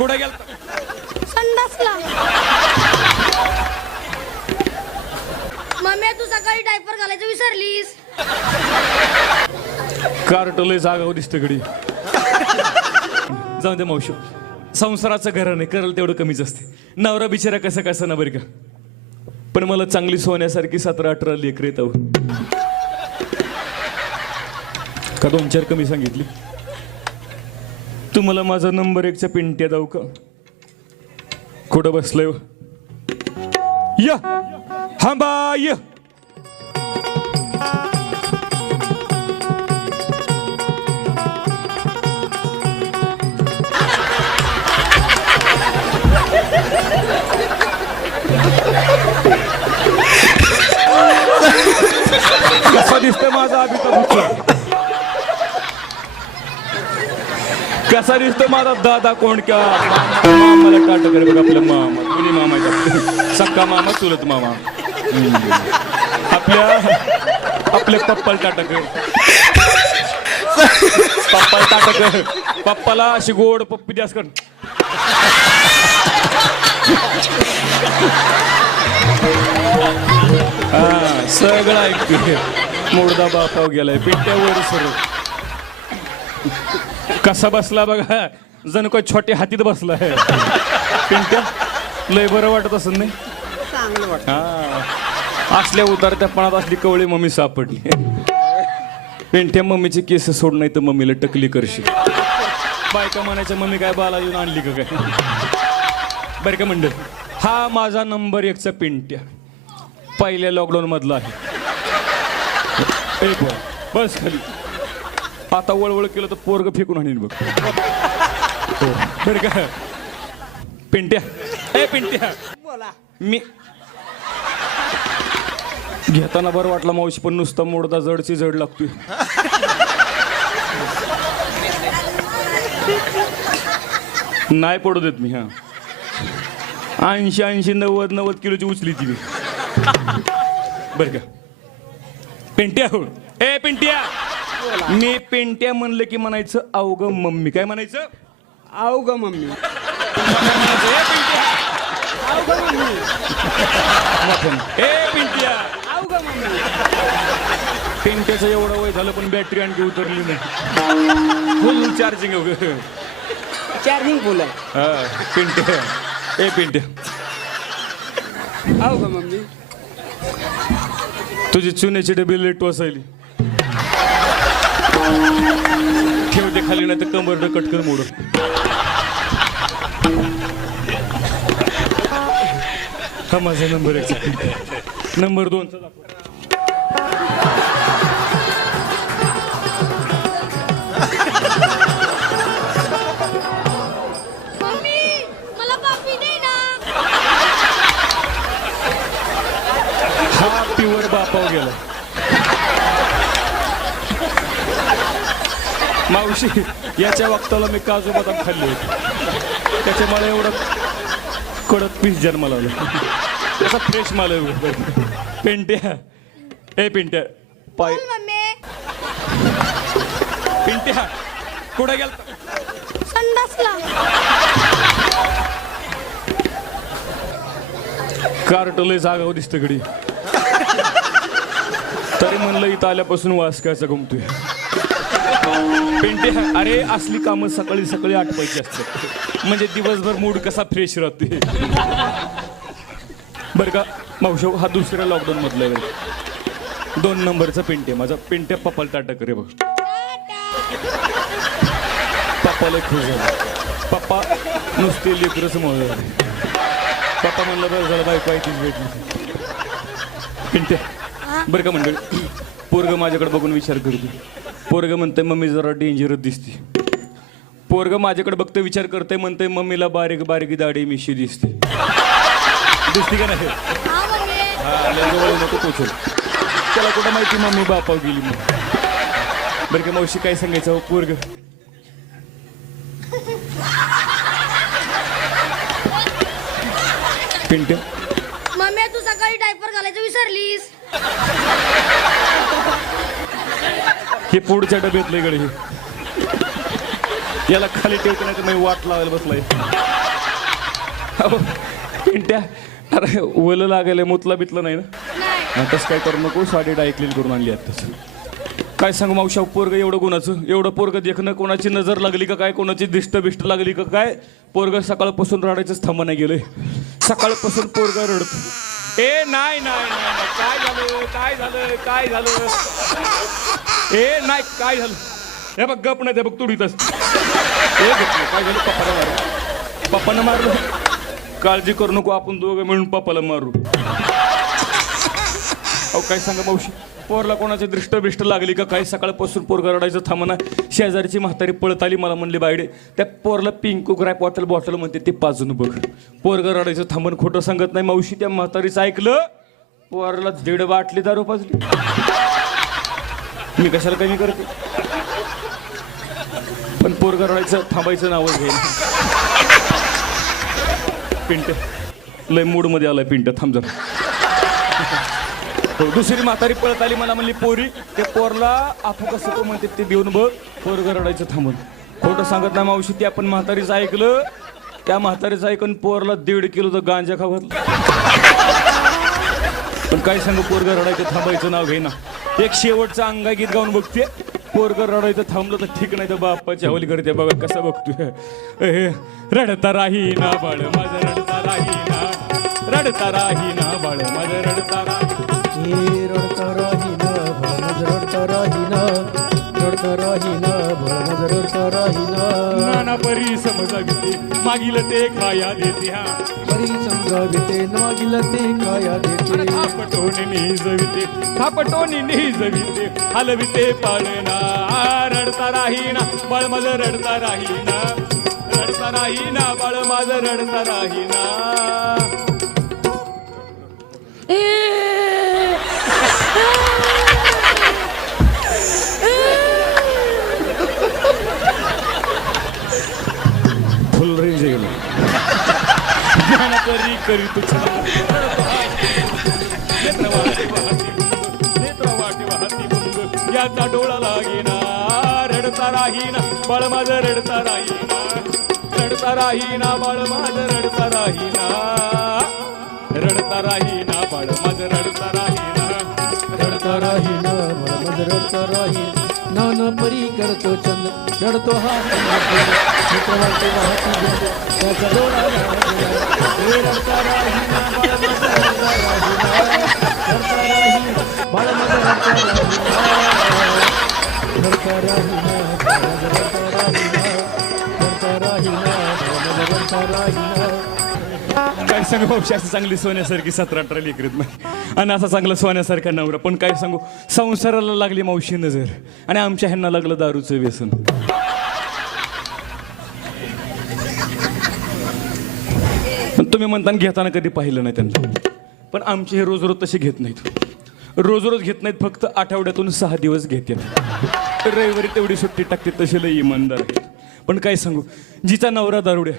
कुठे गेलता? संडासला. मम्मी तू सकाळी डायपर घालायचं विसरलीस. कार्टलय जागावर दिसतं गडी. जाऊ दे मावशी, संसाराचं घर नाही, करल तेवढं कमीच असते. नवरा बिचारा कसं कसं ना बरं का, पण मला चांगली सोन्यासारखी 17-18 लेकरं येत का 2-4 कमी सांगितली. तुम्हाला माझा नंबर 1च्या पिंट्या जाऊ का? कुठं बसलंय हो? या हा बाय. कसा दिसतोय माझा अमिताभ बच्चन? कसा दिसतो माझा दादा? कोण क्या मामाला टाट करे बघ. आपल्या मामा दोन्ही मामा, सक्का मामा चुलत मामा. आपल्या पप्पाला टाटा कर. पप्पाला टाटा कर. पप्पाला अशी गोड पप्पी द्यास कर. हा सगळं ऐकतोय. मोडदा बापाव गेलाय पिंट्यावर सर. कसा बसला बघा, जण काही छोट्या हातीत बसलाय. पिंट्या लय बरं वाटत असं नाही? चांगलं वाटत. हा असल्या उतारत्या पणात असली कवळी मम्मी सापडली. पिंट्या मम्मीचे केस सोड, नाही तर मम्मीला टकली करशील. बायका म्हणायच्या मम्मी काय बाला येऊन आणली का काय? बरं का मंडळ, हा माझा नंबर 1चा पिंट्या पहिल्या लॉकडाऊन मधला आहे. एक बस खाली. आता वळवळ केलं तर पोरग फेकून आणीन बघ. बरं का पिंट्या? ए पिंट्या बोला. मी घेताना बरं वाटलं मावशी, पण नुसता मोडदा जडची जड लागतोय. नाही पडू देत मी. हा 80 90 किलोची उचली ती. बरं का पिंट्या? हो ए पिंट्या. मी पिंट्या म्हणलं की म्हणायचं अवघ मम्मी. काय म्हणायचं? अवघ मम्मी. ए पिंट्या. अवघ मम्मी. ए पिंट्या. अवघ मम्मी. पिंट्याचं एवढं वय झालं पण बॅटरी आणखी उतरली नाही. फुल चार्जिंग. चार्जिंग फुल आहे. हा पिंट्या. ए पिंट्या. अवघ मम्मी. तुझी चुन्याची डबी लेट वाचायली. ठेवते खाली, नाही तर कंबर कटकन मोड. हा माझा नंबर 1चा. नंबर 2चा दाखव. मम्मी मला पापी दे ना. हा प्युअर बापाव गेला. मावशी याच्या वक्ताला मी काजू बदाम खाल्ले होते, त्याच्यामुळे एवढं कडक पीस जन्माला आलं. त्याचा फ्रेश माल आहे. पिंट्या. ए पिंट्या पाय. बोल मम्मी. पिंट्या कुठे गेलता? संडासला. कार्टलय जागावर दिसतं गडी. तरी म्हणलं इथं आल्यापासून वास कायचा घुमतोय. पिंट्या अरे असली कामं सकाळी सकाळी आटपायची असतात, म्हणजे दिवसभर मूड कसा फ्रेश राहते. बरं का मावशी, हा दुसऱ्या लॉकडाऊन मधला आहे. 2 नंबरचा पिंट्या माझा. पिंट्या पप्पाला टाटा करे बघ. पप्पाला खुश झाला. पप्पा नुसते लेकरच म्हणून पप्पा म्हणलं बरं झालं बायको ऐकून भेटली. पिंट्या बरं का मंडळ, पोरग माझ्याकडे बघून विचार करते. पोरग म्हणतंय मम्मी जरा डेंजरस दिसते. पोरग माझ्याकडे बघतोय विचार करतंय, म्हणतंय मम्मीला बारीक बारीक दाढी मिशी दिसते. दिसती का नाही? हा मम्मी. हा जवळ नको पोचल. त्याला कुठं माहिती मम्मी बापाव गेली मग. बरं का मावशी काय सांगायचं? पोरग पिंट्या. मम्मी तू सकाळी डायपर घालायचं विसरलीस. हे पुढच्या डब्यातले गडे. याला खाली ठेवतो नाही तर मी वाट लावायला बसलाय. अहो, पिंट्या अरे ओलं लागायला मुतला बितलं नाही ना? नाही तसं काय करू नको. साडी डायक्लीन करून आणली आता तसं. काय सांगू मावशा, पोरग एवढं गुणाचं, एवढं पोरग देखणं, कोणाची नजर लागली का काय, कोणाची दिष्ट बिष्ट लागली का काय, पोरग सकाळपासून रडायचंच थांबा नाही गेलंय. सकाळपासून पोरग रडत. ए नाही नाही नाही नाही. काय झालं काय झालं काय झालं? ए नाही काय झालं? हे बघ गप नाही ते बघ तुडीतच. काय झालं? पप्पाला मारलं. पप्पानं मारलं. काळजी करू नको, आपण दोघं मिळून पप्पाला मारू. अहो काय सांगा मावशी, पोरला कोणाची दृष्ट बिष्ट लागली का काय, सकाळपासून पोरग रडायचं थांबना. शेजारची म्हातारी पळत आली, मला म्हणली बायडे त्या पोरला पिंकू ग्रॅप बॉटल म्हणते ते पाजून बघ. पोरग रडायचं थांबन. खोटं सांगत नाही मावशी. त्या म्हातारीचं ऐकलं, पोरला 1.5 बाटली दारू पाजली. मी कशाला कमी करते, पण पोरग रडायचं थांबायचं नावच घेईन. पिंट लय मूड मध्ये आलाय पिंट, थांब जरा. दुसरी म्हातारी पळत आली, मला म्हणली पोरी ते पोरला आपू कसं तो म्हणते ते देऊन बघ, पोरग रडायचं थांबून. खोटं सांगत नाही मावशी. ते आपण म्हातारीचं ऐकलं, त्या म्हातारीचं ऐकून पोरला 1.5 किलो गांजा खावत. पण काय सांगू, पोरग रडायचं थांबायचं नाव घेईना. एक शेवटचं अंगा गीत गाऊन बघते, पोरग रडायचं थांबलं तर ठीक नाही तर बाप्पाची हवली करते. बघा कसं बघतोय. रडता राही ना बाळ माझं, रडता राही ना, रडता राही ना बाळ माझं, रडता राही. रडता राही ना भळ रडता राही ना, रडता राही ना भळ रडता राही ना. नाना परी समजाविते मागील ते खाया देते. हा परी समजाविते मागील ते काया देते. थापटोनी निजविते, थापटोनी निजविते, हलविते पाळणा. रडता राही ना बाळ माझं, रडता राही ना, रडता राही ना बाळ माझं, रडता राही ना. फुल रेंज गेलो. ज्ञानपरी करी तुझा नेत्रवाटे वाहती बुंग, याचा डोळा लागेना. रडता राही ना बाळ माझं, रडता राही ना, रडता राही ना बाळ माझं, रडता राही ना, रडता राही ना बाळ माझं, रडता राही ना, रडता राही ना भळ रडता राही. नाना परी करतो चंद, रडतो हा मित्रवाटे वाहती बिंद, त्याचा डोळा लागला. रडता राही ना बाळ माझं, रडता राही ना, बाळ माझं रडता राही ना, रडता राही ना, रडता राही ना, रडता राही ना. काय सांगू मावशी, असं चांगली सोन्यासारखी 17-18 लेकरत नाही, आणि असा चांगला सोन्यासारखा नवरा. पण काय सांगू, संसाराला लागली मावशी नजर, आणि आमच्या ह्यांना लागलं दारूचं व्यसन. पण तुम्ही म्हणताना घेताना कधी पाहिलं नाही त्यांना. पण आमचे हे रोज रोज तसे घेत नाहीत. रोज रोज घेत नाहीत, फक्त आठवड्यातून 6 दिवस घेते. रविवारी तेवढी सुट्टी टाकते, तसे लय इमानदार. पण काय सांगू, जिचा नवरा दारुड्या